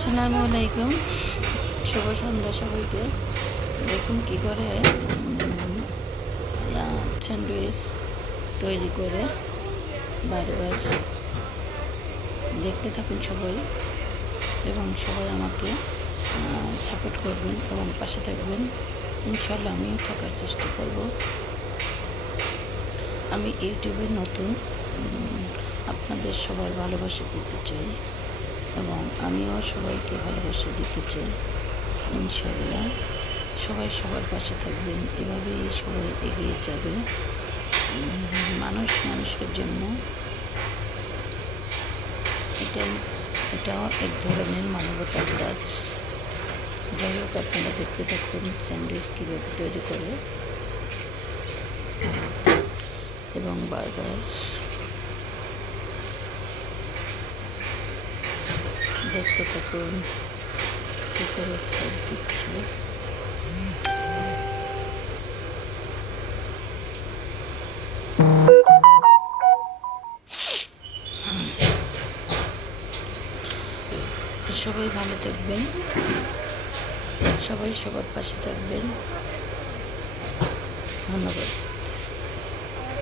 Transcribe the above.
আসসালামু আলাইকুম, শুভ সন্ধ্যা সবাইকে। দেখুন কি করে স্যান্ডউইচ তৈরি করে বারবার দেখতে থাকুন সবাই, এবং সবাই আমাকে সাপোর্ট করবেন এবং পাশে থাকবেন। ইনশাল্লাহ আমিও থাকার চেষ্টা করব। আমি ইউটিউবে নতুন, আপনাদের সবার ভালোবাসা পেতে চাই এবং আমিও সবাইকে ভালোবাসা দিতে চাই। ইনশাল্লাহ সবাই সবার পাশে থাকবেন, এভাবেই সবাই এগিয়ে যাবে। মানুষ মানুষের জন্য এটাও এক ধরনের মানবতার কাজ। যাই হোক, আপনারা দেখতে থাকুন স্যান্ডউইচ কীভাবে তৈরি করে এবং বার্গার। দেখতে থাকুন কী করে সস দিচ্ছে। সবাই ভালো থাকবেন, সবাই সবার পাশে থাকবেন। ধন্যবাদ।